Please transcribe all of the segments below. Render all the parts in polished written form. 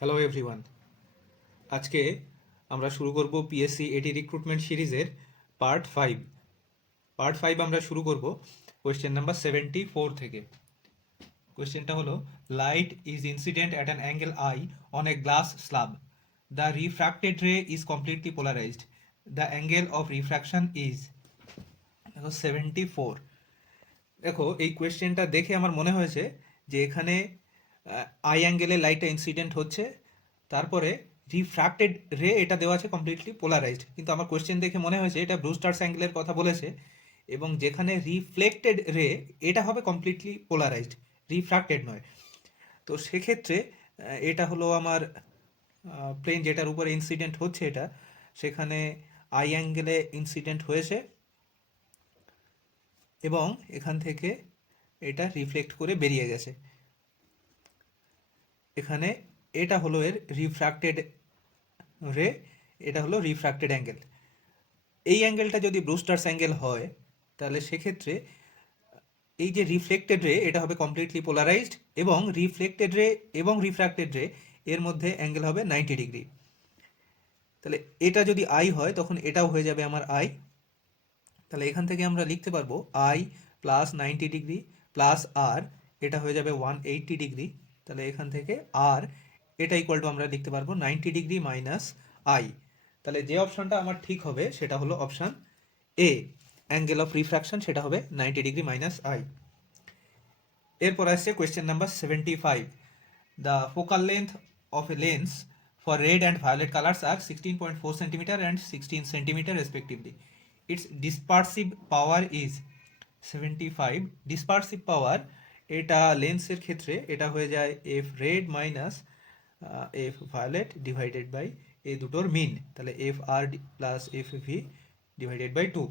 Hello everyone. আজকে আমরা শুরু করব পিএসসি এটি রিক্রুটমেন্ট সিরিজের পার্ট ফাইভ আমরা শুরু করব কোয়েশ্চেন নাম্বার 74 থেকে। কোয়েশ্চেনটা হলো, light is incident at an angle i on a glass slab. The refracted ray is completely polarised. The angle of refraction is, দেখো 74। দেখো এই কোয়েশ্চেনটা দেখে আমার মনে হয়েছে যে এখানে আই অ্যাঙ্গেলে লাইটটা ইনসিডেন্ট হচ্ছে, তারপরে রিফ্র্যাক্টেড রে এটা দেওয়া আছে কমপ্লিটলি পোলারাইজড, কিন্তু আমার কোয়েশ্চেন দেখে মনে হয়েছে এটা ব্রুস্টার্স অ্যাঙ্গেলের কথা বলেছে, এবং যেখানে রিফ্লেক্টেড রে এটা হবে কমপ্লিটলি পোলারাইজড, রিফ্র্যাক্টেড নয়। তো সেক্ষেত্রে এটা হলো আমার প্লেন যেটার উপরে ইনসিডেন্ট হচ্ছে, এটা সেখানে আই অ্যাঙ্গেলে ইনসিডেন্ট হয়েছে এবং এখান থেকে এটা রিফ্লেক্ট করে বেরিয়ে গেছে। এখানে এটা হলো এর রিফ্র্যাক্টেড রে, এটা হলো রিফ্র্যাক্টেড অ্যাঙ্গেল। এই অ্যাঙ্গেলটা যদি ব্রুস্টার্স অ্যাঙ্গেল হয়, তাহলে সেক্ষেত্রে এই যে রিফ্লেক্টেড রে এটা হবে কমপ্লিটলি পোলারাইজড, এবং রিফ্লেক্টেড রে এবং রিফ্র্যাক্টেড রে এর মধ্যে অ্যাঙ্গেল হবে 90 ডিগ্রি। তাহলে এটা যদি আই হয় তখন এটাও হয়ে যাবে আমার আই। তাহলে এখান থেকে আমরা লিখতে পারবো আই প্লাস 90 ডিগ্রি প্লাস আর, এটা হয়ে যাবে 180 ডিগ্রি। তাহলে এখান থেকে আর এটা ইকুয়াল টু আমরা লিখতে পারবো 90 ডিগ্রি মাইনাস আই। তাহলে যে অপশানটা আমার ঠিক হবে সেটা হলো option A, angle of refraction সেটা হবে 90 ডিগ্রি মাইনাস আই। এরপর আসছে question number 75। The focal length of a lens for red and violet colours are 16.4 centimetre and 16 centimetre respectively. Its dispersive power is 75। Dispersive power এটা লেন্সের ক্ষেত্রে এটা হয়ে যায় F red minus F violet divided by এই দুটোর mean, তাহলে F R plus F V divided by 2।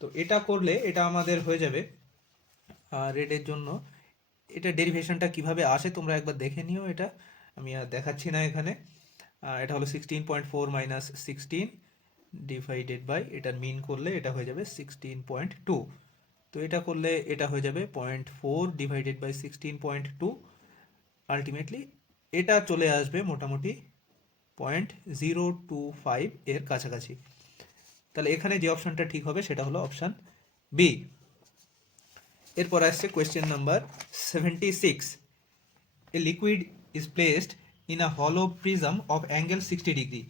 তো এটা করলে এটা আমাদের হয়ে যাবে রেডের জন্য। এটা ডেরিভেশনটা কিভাবে আসে তোমরা একবার দেখে নিও, এটা আমি আর দেখাচ্ছি না এখানে। এটা হলো 16.4 মাইনাস 16 ডিভাইডেড বাই এটার মিন করলে এটা হয়ে যাবে 16.2। তো এটা করলে এটা হয়ে যাবে 0.4 ডিভাইডেড বাই 16.2। আলটিমেটলি এটা চলে আসবে মোটামুটি 0.025 এর কাছাকাছি। তাহলে এখানে যে অপশানটা ঠিক হবে সেটা হলো অপশান বি। এরপর আসছে question number 76। A liquid is placed in a hollow prism of angle 60 degree.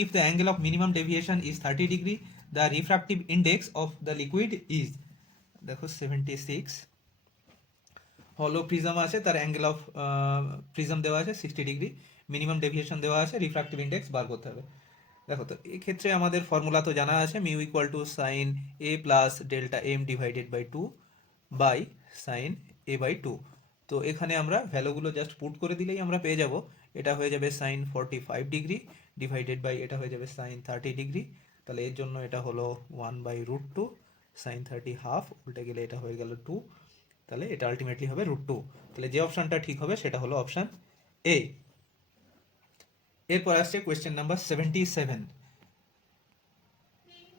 If the angle of minimum deviation is 30 degree, the refractive index of the liquid is, দেখো 76, হলো প্রিজম আছে, তার angle of prism দেওয়া আছে 60 degree, minimum deviation দেওয়া আছে, refractive index বার করতে হবে। দেখো তো এই ক্ষেত্রে আমাদের ফর্মুলা তো জানা আছে, mu equal to sine A plus delta M divided by 2 by sine A by 2। তো এখানে আমরা ভ্যালুগুলো জাস্ট পুট করে দিলেই আমরা পেয়ে যাব, এটা হয়ে যাবে সাইন 45 ডিগ্রি ডিভাইডেড বাই এটা হয়ে যাবে সাইন 30 ডিগ্রি। তাহলে এর জন্য এটা হলো 1/√2, সাইন 30 হাফ, উল্টে গেলে এটা হয়ে গেল 2, তাহলে এটা আলটিমেটলি হবে √2। তাহলে যে অপশানটা ঠিক হবে সেটা হলো অপশান এ। এরপর আসছে question number 77।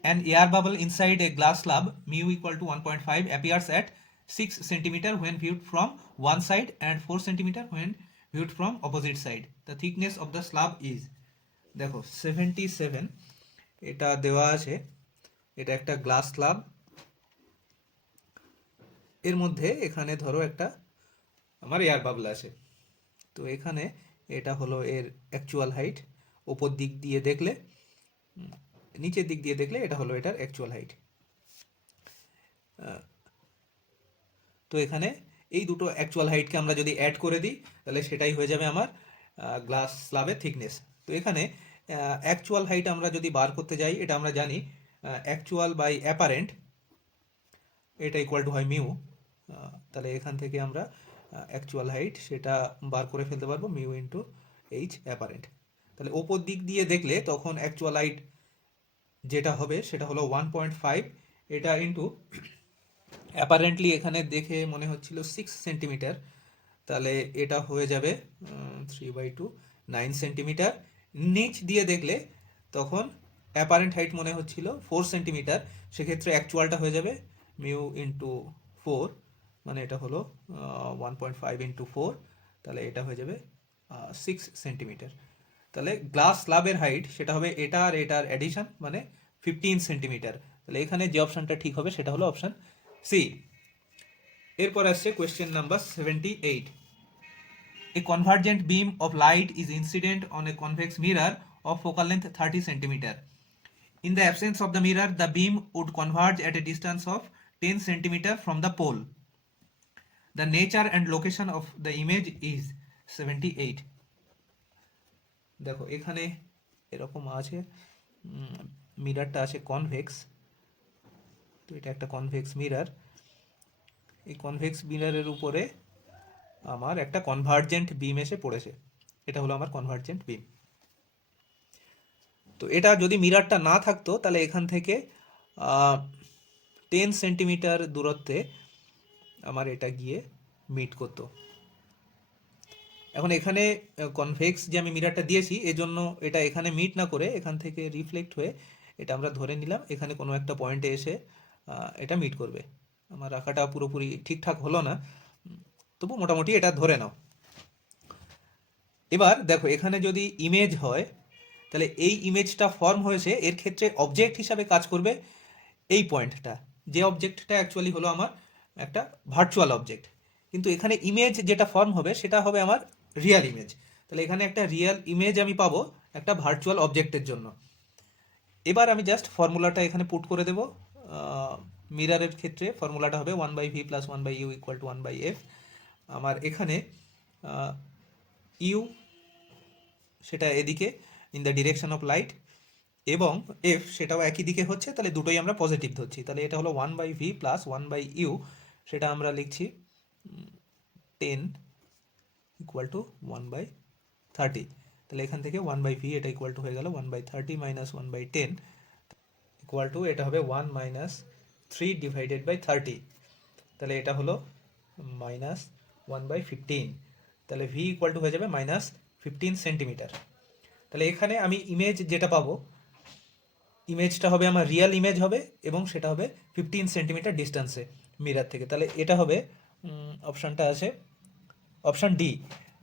An air bubble inside a glass slab mu equal to 1.5 appears at 6 centimeter when viewed from one side and 4 centimeter when viewed from opposite side. The thickness of the slab is, দেখো 77 এটা দেওয়া আছে, এটা একটা glass slab, এর মধ্যে এখানে ধরো একটা আমার এয়ার বাবল আছে। তো এখানে এটা হলো এর অ্যাকচুয়াল হাইট, ওপর দিক দিয়ে দেখলে, নিচের দিক দিয়ে দেখলে এটা হলো এটার অ্যাকচুয়াল হাইট। তো এখানে এই দুটো অ্যাকচুয়াল হাইটকে আমরা যদি অ্যাড করে দিই তাহলে সেটাই হয়ে যাবে আমার গ্লাস স্ল্যাবের থিকনেস। তো এখানে অ্যাকচুয়াল হাইট আমরা যদি বার করতে যাই, এটা আমরা জানি অ্যাকচুয়াল বাই অ্যাপারেন্ট এটা ইকুয়াল টু হয় মিউ। তাহলে এখান থেকে আমরা অ্যাকচুয়াল হাইট সেটা বার করে ফেলতে পারবো, মিউ ইন্টু এইচ অ্যাপারেন্ট। তাহলে ওপর দিক দিয়ে দেখলে তখন অ্যাকচুয়াল হাইট যেটা হবে সেটা হলো 1.5, এটা ইন্টু অ্যাপারেন্টলি এখানে দেখে মনে হচ্ছিল 6 সেন্টিমিটার, তাহলে এটা হয়ে যাবে 3/2, 9 সেন্টিমিটার। নিচ দিয়ে দেখলে তখন অ্যাপারেন্ট হাইট মনে হচ্ছিল 4 সেন্টিমিটার, সেক্ষেত্রে অ্যাকচুয়ালটা হয়ে যাবে মিউ ইন্টু 4, মানে এটা হলো 1.5 ইন্টু 4, তাহলে এটা হয়ে যাবে 6 সেন্টিমিটার। তাহলে গ্লাস স্ল্যাবের হাইট সেটা হবে এটা আর এটার অ্যাডিশন, মানে 15 সেন্টিমিটার। তাহলে এখানে যে অপশনটা ঠিক হবে সেটা হলো অপশন সি। এরপর আসছে question number 78। A convergent beam of light is incident on a convex mirror of focal length 30 centimeter. In the absence of the mirror, the beam would converge at a distance of 10 centimeter from the pole. The nature and location of the image is 78. দেখো এখানে এরকম আছে, মিরারটা আছে convex, তো এটা একটা convex mirror. এই convex মিরারের উপরে আমার একটা কনভার্জেন্ট বিম এসে পড়েছে, এটা হলো আমার কনভার্জেন্ট বিম। তো এটা যদি মিরারটা না থাকতো তাহলে এখান থেকে 10 সেন্টিমিটার দূরত্বে আমার এটা গিয়ে মিট করতো। এখন এখানে কনভেক্স যে আমি মিরারটা দিয়েছি এজন্য এটা এখানে মিট না করে এখান থেকে রিফ্লেক্ট হয়ে এটা আমরা ধরে নিলাম এখানে কোনো একটা পয়েন্টে এসে এটা মিট করবে। আমার আঁকাটা পুরোপুরি ঠিকঠাক হলো না, তবু মোটামুটি এটা ধরে নাও। এবার দেখো এখানে যদি ইমেজ হয় তাহলে এই ইমেজটা ফর্ম হয়েছে, এর ক্ষেত্রে অবজেক্ট হিসাবে কাজ করবে এই পয়েন্টটা, যে অবজেক্টটা অ্যাকচুয়ালি হলো আমার একটা ভার্চুয়াল অবজেক্ট, কিন্তু এখানে ইমেজ যেটা ফর্ম হবে সেটা হবে আমার রিয়েল ইমেজ। তাহলে এখানে একটা রিয়েল ইমেজ আমি পাবো একটা ভার্চুয়াল অবজেক্টের জন্য। এবার আমি জাস্ট ফর্মুলাটা এখানে পুট করে দেবো। মিরারের ক্ষেত্রে ফর্মুলাটা হবে 1/v + 1/u = 1/f। আমার এখানে ইউ সেটা এদিকে in the direction of light, এবং এফ সেটাও একই দিকে হচ্ছে, তাহলে দুটোই আমরা পজিটিভ ধরছি। তাহলে এটা হলো 1/v + 1/u, সেটা আমরা লিখছি 10 = 1/30। তাহলে এখান থেকে 1/v এটা ইকুয়াল টু হয়ে গেল 1/30 - 1/10 ইকুয়াল টু এটা হবে 1 - 3 / 30। তাহলে এটা হলো -1/15। তাহলে v ইকুয়াল টু হয়ে যাবে -15 সেন্টিমিটার। তাহলে এখানে আমি ইমেজ যেটা পাবো, ইমেজটা হবে আমার রিয়েল ইমেজ হবে এবং সেটা হবে 15 সেন্টিমিটার ডিস্টেন্সে মিরার থেকে। তাহলে এটা হবে অপশানটা আছে option D,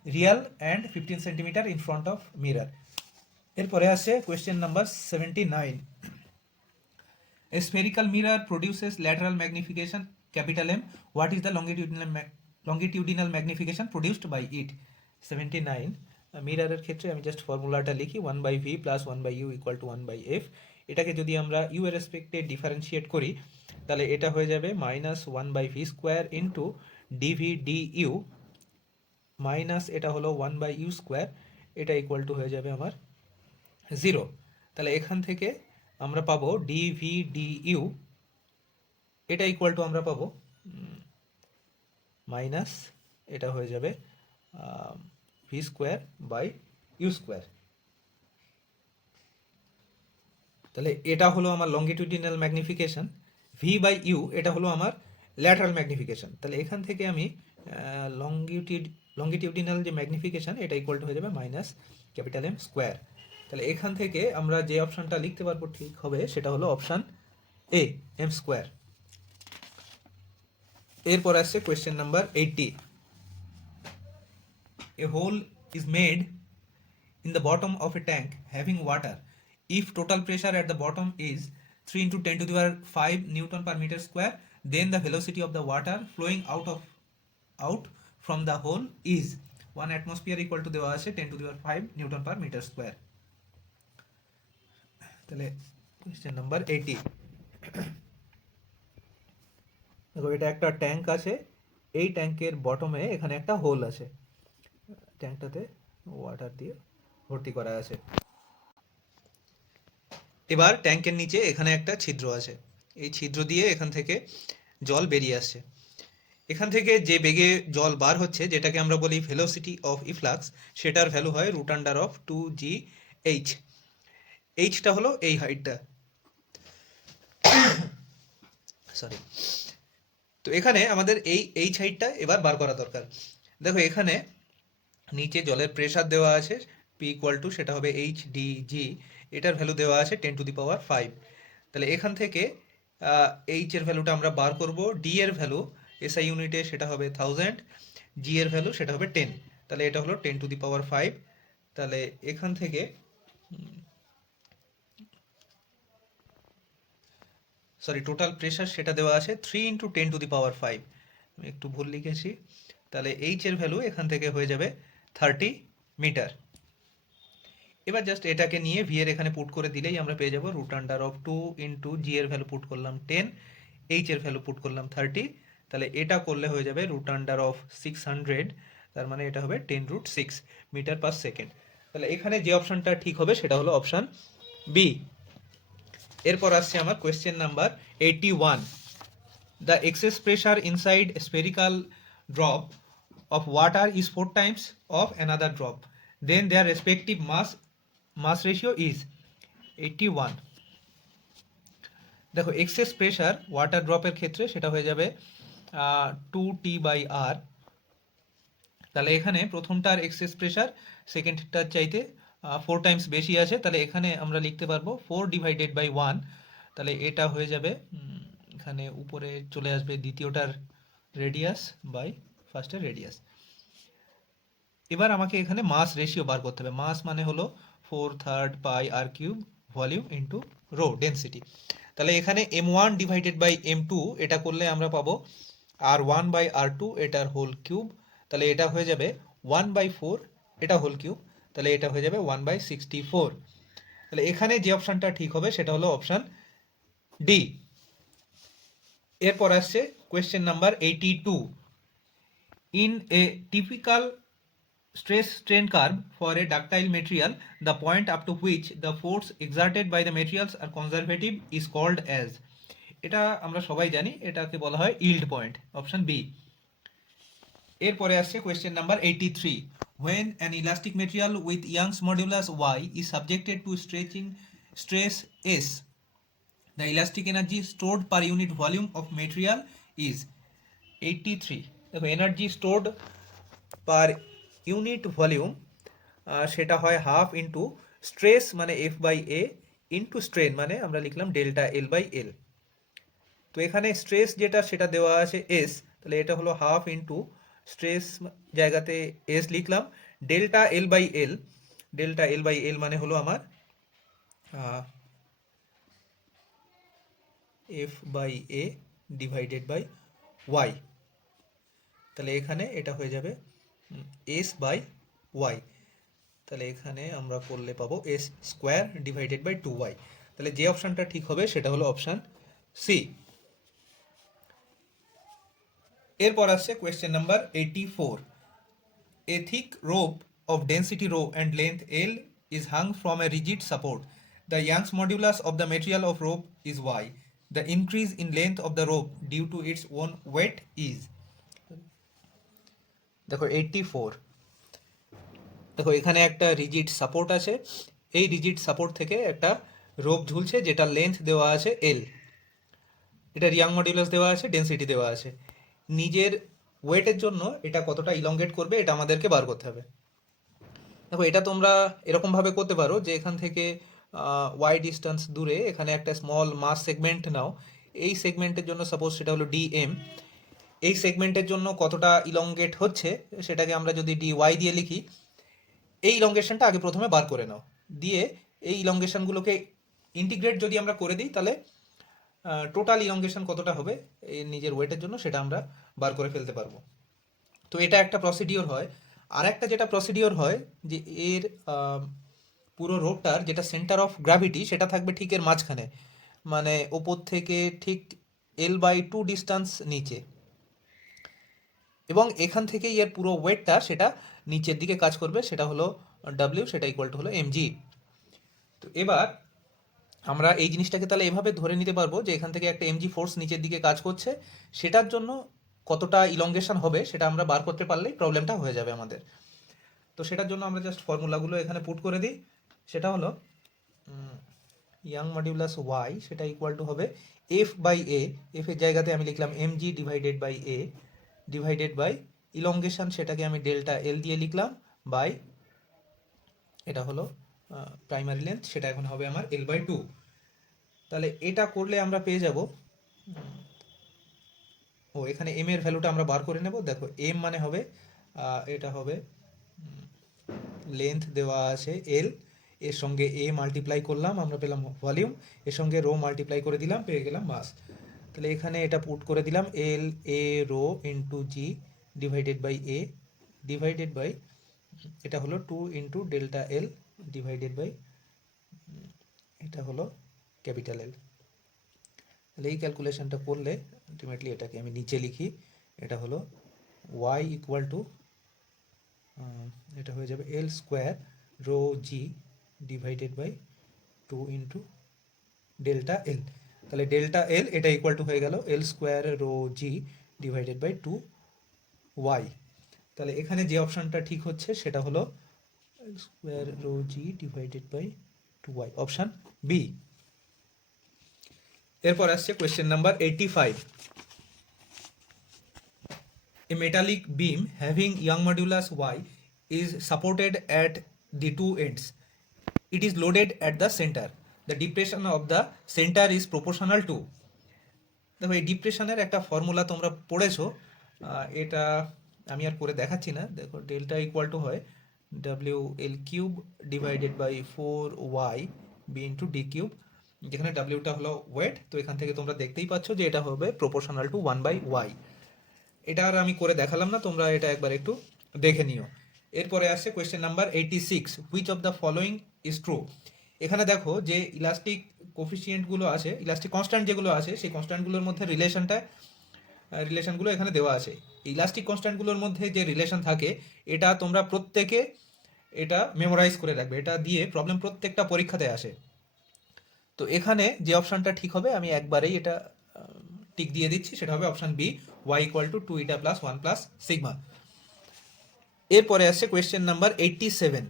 real and 15 centimetre in front of mirror. এরপরে আছে question number 79। A spherical mirror produces lateral magnification M. What is the longitudinal magnification produced by it? 79 মিরারের ক্ষেত্রে আমি জাস্ট ফর্মুলাটা লিখি 1/v + 1/u = 1/f। এটাকে যদি আমরা ইউ এর রেসপেক্টে ডিফারেন্সিয়েট করি তাহলে এটা হয়ে যাবে -1/v² into DV DU minus এটা হলো 1/u², এটা ইকুয়াল টু হয়ে যাবে আমার 0। তাহলে এখান থেকে আমরা পাবো ডিভি ডিইউ, এটা ইকুয়াল টু আমরা পাবো মাইনাস এটা হয়ে যাবে v²/u²। তাহলে এটা হলো আমার লঙ্গিটিউডিনাল ম্যাগনিফিকেশন, v/u এটা হলো আমার ল্যাটারাল ম্যাগনিফিকেশন। তাহলে এখান থেকে আমি লঙ্গিটিউডিনাল যে ম্যাগনিফিকেশন এটা ইকুয়াল টু হয়ে যাবে -M²। তাহলে এখান থেকে আমরা যে অপশানটা লিখতে পারবো ঠিক হবে সেটা হলো অপশান এ, m²। এরপর আসছে question number 80। A hole is made in the bottom of a tank having water. If total pressure at the bottom is 3 × 10⁵ Nm/m², then the velocity of the water flowing out from the hole is 1 atmosphere equal to দেওয়া আছে 10⁵ Nm/m²। তাহলে question number 80। দেখো এটা একটা tank আছে, এই ট্যাঙ্কের বটমে এখানে একটা হোল আছে, ট্যাঙ্কটাতে ওয়াটার দিয়ে ভর্তি করা আছে। এবার ট্যাঙ্কের নিচে এখানে একটা ছিদ্র আছে, এই ছিদ্র দিয়ে এখান থেকে জল বেরিয়ে আসছে। এখান থেকে যে বেগে জল বার হচ্ছে যেটাকে আমরা বলি ভেলোসিটি অফ ইফ্লাক্স, সেটার ভ্যালু হয় √2gh। এইচটা হলো এই হাইটটা, সরি। তো এখানে আমাদের এই এইচ হাইটটা এবার বার করা দরকার। দেখো এখানে নিচে জলের প্রেসার দেওয়া আছে পি ইকুয়াল টু সেটা হবে HDG, এটার ভ্যালু দেওয়া আছে 10⁵। তাহলে এখান থেকে এইচ এর ভ্যালুটা আমরা বার করব, ডি এর ভ্যালু SI ইউনিটে সেটা হবে 1000, জি এর ভ্যালু সেটা হবে 10। তাহলে এটা হলো 10⁵ তাহলে এখান থেকে সরি টোটাল প্রেশার সেটা দেওয়া আছে 3 × 10⁵ আমি একটু ভুল লিখেছি। তাহলে এইচ এর ভ্যালু এখান থেকে হয়ে যাবে 30 মিটার। এবার জাস্ট এটাকে নিয়ে ভি এর এখানে পুট করে দিলেই আমরা পেয়ে যাবো √2 × জি এর ভ্যালু পুট করলাম 10, এইচ এর ভ্যালু পুট করলাম 30। তাহলে এটা করলে হয়ে যাবে √600, তার মানে এটা হবে 10√6 মিটার পার সেকেন্ড। তাহলে এখানে যে অপশনটা ঠিক হবে সেটা হলো অপশন বি। এরপর আসছে আমার question number 81। The excess pressure inside a spherical drop of water is 4 times of another drop. Then their respective mass ratio is 81. দেখো এক্সেস প্রেশার ওয়াটার ড্রপের ক্ষেত্রে সেটা হয়ে যাবে 2T/R। তাহলে এখানে প্রথমটার এক্সেস প্রেশার সেকেন্ডটার চাইতে 4 টাইমস বেশি আছে, তাহলে এখানে আমরা লিখতে পারবো 4/1। তাহলে এটা হয়ে যাবে এখানে উপরে চলে আসবে দ্বিতীয়টার রেডিয়াস বাই ফার্স্টের রেডিয়াস। এবার আমাকে এখানে মাস রেশিও বার করতে হবে। মাস মানে হলো 4/3πr³ volume into rho density. তাহলে এখানে m1/m2 এটা করলে আমরা পাবো r1/r2 এটার হোল কিউব। তাহলে এটা হয়ে যাবে 1/4 এটা হোল কিউব। তাহলে এটা হয়ে যাবে 1/64। তাহলে এখানে যে অপশানটা ঠিক হবে সেটা হলো অপশান ডি। এরপর আসছে question number 82। In a typical stress strain curve for a ductile material, the point up to which the force exerted by the materials are conservative is called as. এটা আমরা সবাই জানি, এটাকে বলা হয় yield point, অপশন বি। এরপরে আসছে question number 83। when an elastic material with Young's modulus y is subjected to stretching stress s, the elastic energy stored per unit volume of material is 83। দেখো energy stored per unit volume সেটা হয় half into stress মানে F/A into strain মানে আমরা লিখলাম ΔL/L। তো এখানে stress যেটা সেটা দেওয়া আছে S, তাহলে এটা হলো হাফ ইন্টু স্ট্রেস জায়গাতে S লিখলাম, ΔL/L। ΔL/L মানে হলো আমার F/A ডিভাইডেড বাই ওয়াই। তাহলে এখানে এটা হয়ে যাবে S/Y। তাহলে এখানে আমরা করলে পাবো S² ডিভাইডেড বাই 2y। তাহলে যে অপশানটা ঠিক হবে সেটা হলো অপশান সি। এরপর আসছে question number 84। A thick rope of density rho and length L is hung from a rigid support. The Young's modulus of the material of rope is y. The increase in length of the rope due to its own weight is. দেখো 84। দেখো এখানে একটা rigid support আছে, এই rigid support থেকে একটা rope ঝুলছে যেটা লেন্থ দেওয়া আছে এল, এটা ইয়াং মডিউলাস দেওয়া আছে, ডেন্সিটি দেওয়া আছে। নিজের ওয়েটের জন্য এটা কতটা ইলংগেট করবে এটা আমাদেরকে বার করতে হবে। দেখো এটা তোমরা এরকমভাবে করতে পারো যে এখান থেকে ওয়াই ডিস্টেন্স দূরে এখানে একটা স্মল মাস সেগমেন্ট নাও। এই সেগমেন্টের জন্য সাপোজ সেটা হলো ডিএম। এই সেগমেন্টের জন্য কতটা ইলংগেট হচ্ছে সেটাকে আমরা যদি DY দিয়ে লিখি, এই ইলংগেশনটা আগে প্রথমে বার করে নাও, দিয়ে এই ইলংগেশনগুলোকে ইন্টিগ্রেট যদি আমরা করে দিই তাহলে টোটাল ইলংগেশন কতটা হবে এই নিজের ওয়েটের জন্য সেটা আমরা বার করে ফেলতে পারবো। তো এটা একটা প্রসিডিওর হয়। আর একটা যেটা প্রসিডিওর হয় যে এর পুরো রোপটার যেটা সেন্টার অফ গ্র্যাভিটি সেটা থাকবে ঠিক এর মাঝখানে, মানে ওপর থেকে ঠিক L/2 ডিস্টেন্স নিচে, এবং এখান থেকেই এর পুরো ওয়েটটা সেটা নিচের দিকে কাজ করবে, সেটা হলো W, সেটা ইকুয়াল টু হলো mg। তো এবার আমরা এই জিনিসটাকে তাহলে এভাবে ধরে নিতে পারবো যে এখান থেকে একটা mg ফোর্স নিচের দিকে কাজ করছে, সেটার জন্য কতটা ইলংগেশন হবে সেটা আমরা বার করতে পারলেই প্রবলেমটা হয়ে যাবে আমাদের। তো সেটার জন্য আমরা জাস্ট ফর্মুলাগুলো এখানে পুট করে দিই। সেটা হলো ইয়াং মডিউলাস ওয়াই সেটা ইকুয়াল টু হবে F/A, এফ এর জায়গাতে আমি লিখলাম mg divided by A divided by elongation, সেটাকে আমি ΔL দিয়ে লিখলাম, বাই এটা হলো প্রাইমারি লেন্থ, সেটা এখন হবে আমার L/2। তাহলে এটা করলে আমরা পেয়ে যাব, এখানে m এর ভ্যালুটা আমরা বার করে নেব। দেখো m মানে হবে এটা হবে লেন্থ দেওয়া আছে এল, এর সঙ্গে এ মাল্টিপ্লাই করলাম, আমরা পেলাম ভলিউম, এর সঙ্গে রো মাল্টিপ্লাই করে দিলাম, পেয়ে গেলাম মাস। তাহলে এখানে এটা পুট করে দিলাম L A rho into G divided by A divided by, এটা হলো 2 into delta L divided by, এটা হলো ক্যাপিটাল এল। তাহলে এই ক্যালকুলেশনটা করলে আলটিমেটলি এটাকে আমি নিচে লিখি, এটা হলো ওয়াই ইকুয়াল টু, এটা হয়ে যাবে L square rho G divided by 2 into delta L. তাহলে ডেল্টা এল এটা ইকুয়াল টু হয়ে গেল L square rho G divided by 2 Y. তাহলে এখানে যে অপশানটা ঠিক হচ্ছে সেটা হলো L square rho G divided by 2 Y, option B. এরপর আসছে question number 85। A metallic beam having Young modulus y is supported at the two ends. It is loaded at the center. The depression of the center is proportional to, দেখো এই ডিপ্রেশনের একটা formula তোমরা পড়েছো, এটা আমি আর করে দেখাচ্ছি না। দেখো ডেল্টা ইকুয়াল টু হয় W L cube divided by 4y B into D cube, যেখানে ডাব্লিউটা হলো ওয়েট, তো এখান থেকে তোমরা দেখতেই পাচ্ছ যে এটা হবে প্রপোর্শনাল টু 1/y। এটা আর আমি করে দেখালাম না, তোমরা এটা একবার একটু দেখে নিও। এরপরে আসছে question number 86, which of the following is true. এখানে দেখো যে ইলাস্টিক কোফিসিয়েন্টগুলো আছে, ইলাস্টিক কনস্ট্যান্ট যেগুলো আছে, সেই কনস্ট্যান্টগুলোর মধ্যে রিলেশনগুলো এখানে দেওয়া আছে। ইলাস্টিক কনস্ট্যান্টগুলোর মধ্যে যে রিলেশন থাকে এটা তোমরা প্রত্যেকে এটা মেমোরাইজ করে রাখবে, এটা দিয়ে প্রবলেম প্রত্যেকটা পরীক্ষাতে আসে। তো এখানে যে অপশানটা ঠিক হবে আমি একবারেই এটা টিক দিয়ে দিচ্ছি, সেটা হবে option B, Y equal to 2 eta plus 1 plus sigma. এরপরে আসছে question number 87।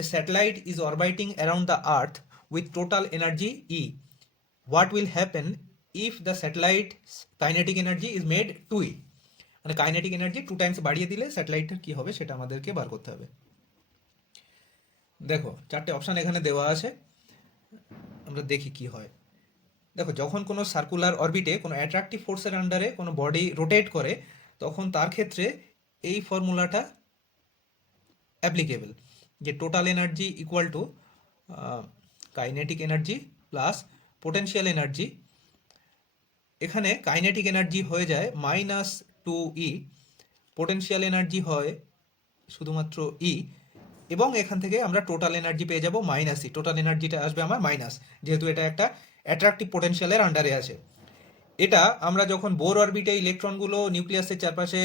A satellite is orbiting around the earth with total energy E, what will happen if the satellite kinetic energy is made 2e। মানে kinetic energy 2 Times বাড়িয়ে দিলে স্যাটেলাইটের কি হবে সেটা আমাদেরকে বার করতে হবে। দেখো চারটে অপশান এখানে দেওয়া আছে, আমরা দেখি কি হয়। দেখো যখন কোনো সার্কুলার অরবিটে কোনো অ্যাট্রাকটিভ ফোর্সের আন্ডারে কোনো বডি রোটেট করে, তখন তার ক্ষেত্রে এই ফর্মুলাটা অ্যাপ্লিকেবল, যে total energy equal to kinetic energy plus potential energy. এখানে কাইনেটিক এনার্জি হয়ে যায় -2e, পোটেনশিয়াল এনার্জি হয় শুধুমাত্র ই, এবং এখান থেকে আমরা টোটাল এনার্জি পেয়ে যাব -e। টোটাল এনার্জিটা আসবে আমার মাইনাস, যেহেতু এটা একটা অ্যাট্রাকটিভ পোটেনশিয়ালের আন্ডারে আছে। এটা আমরা যখন বোর অরবিটে ইলেকট্রনগুলো নিউক্লিয়াসের চারপাশে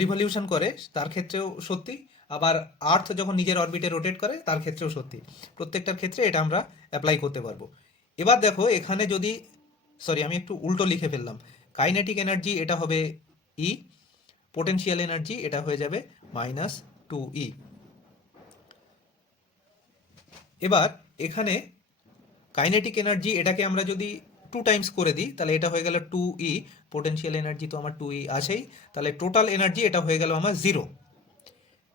রিভলিউশন করে তার ক্ষেত্রেও সত্যি, আবার আর্থ যখন নিজের অরবিটে রোটেট করে তার ক্ষেত্রেও সত্যি। প্রত্যেকটার ক্ষেত্রে এটা আমরা অ্যাপ্লাই করতে পারবো। এবার দেখো এখানে যদি, সরি আমি একটু উল্টো লিখে ফেললাম, কাইনেটিক এনার্জি এটা হবে ই, পোটেনশিয়াল এনার্জি এটা হয়ে যাবে -2e। এবার এখানে কাইনেটিক এনার্জি এটাকে আমরা যদি 2 টাইমস করে দিই তাহলে এটা হয়ে গেল 2e, পোটেনশিয়াল এনার্জি তো আমার 2e আছেই, তাহলে টোটাল এনার্জি এটা হয়ে গেল আমার 0।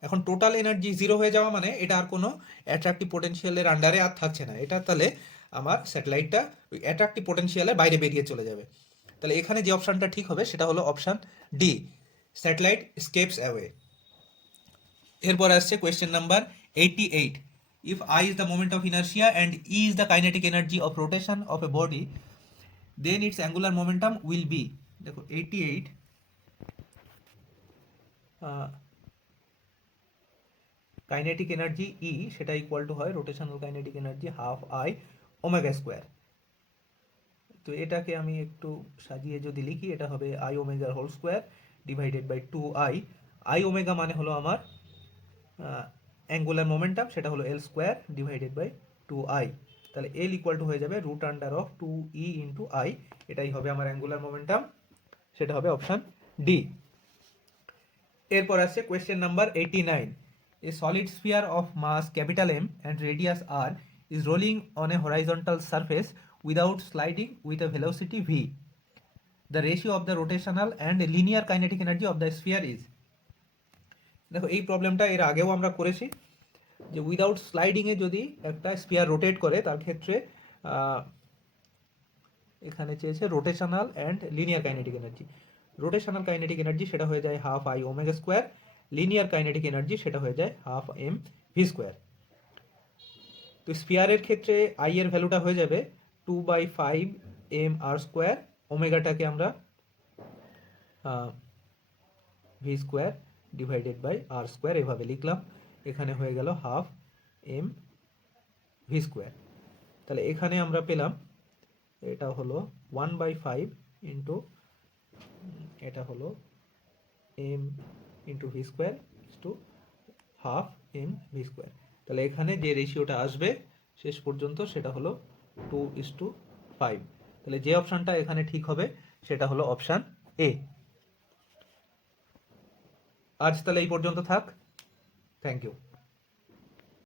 এখন টোটাল এনার্জি 0 হয়ে যাওয়া মানে এটা আর কোনো অ্যাট্রাকটিভ পোটেনশিয়ালের আন্ডারে আর থাকছে না, এটা তাহলে আমার স্যাটেলাইটটা ওই অ্যাট্রাকটিভ পোটেনশিয়ালের বাইরে বেরিয়ে চলে যাবে। তাহলে এখানে যে অপশানটা ঠিক হবে সেটা হলো option D, satellite scapes away. এরপর আসছে question number 88। If I is the moment of inertia and E is the kinetic energy of rotation of a body, then its angular momentum will be, দেখো 88, kinetic energy E সেটা equal to হয় rotational kinetic energy ½ omega square. তো এটাকে আমি একটু সাজিয়ে যদি লিখি, এটা হবে I omega whole square divided by 2i। I omega মানে হলো আমার অ্যাঙ্গুলার মোমেন্টাম, সেটা হলো L square divided by 2i। তাহলে এল ইকুয়াল টু হয়ে যাবে √2e ইন্টু আই, এটাই হবে আমার অ্যাঙ্গুলার মোমেন্টাম, সেটা হবে অপশান ডি। এরপর আসছে question number 89। A solid sphere of mass M and radius r is rolling on a horizontal surface without sliding with a velocity v. The ratio of the rotational and linear kinetic energy of the sphere is, দেখো এই প্রবলেমটা এর আগেও আমরা করেছি, যে without স্লাইডিংয়ে যদি একটা স্ফিয়ার রোটেট করে তার ক্ষেত্রে এখানে চেয়েছে rotational and linear kinetic energy. Rotational kinetic energy সেটা হয়ে যায় ½ i omega square, linear kinetic energy সেটা হয়ে যায় হাফ এম ভি স্কোয়ার। তো স্পিয়ারের ক্ষেত্রে আই এর ভ্যালুটা হয়ে যাবে 2/5 mr², ওমেগাটাকে আমরা V square divided by R square এভাবে লিখলাম, এখানে হয়ে গেল হাফ এম ভি স্কোয়ার। তাহলে এখানে আমরা পেলাম এটা হলো 1/5 ইন্টু, এটা হলো M into V square to half M V square. তাহলে এখানে যে রেশিওটা আসবে শেষ পর্যন্ত সেটা হলো 2:5। তাহলে যে অপশানটা এখানে ঠিক হবে সেটা হলো অপশান এ। আজ তাহলে এই পর্যন্ত থাক। Thank you.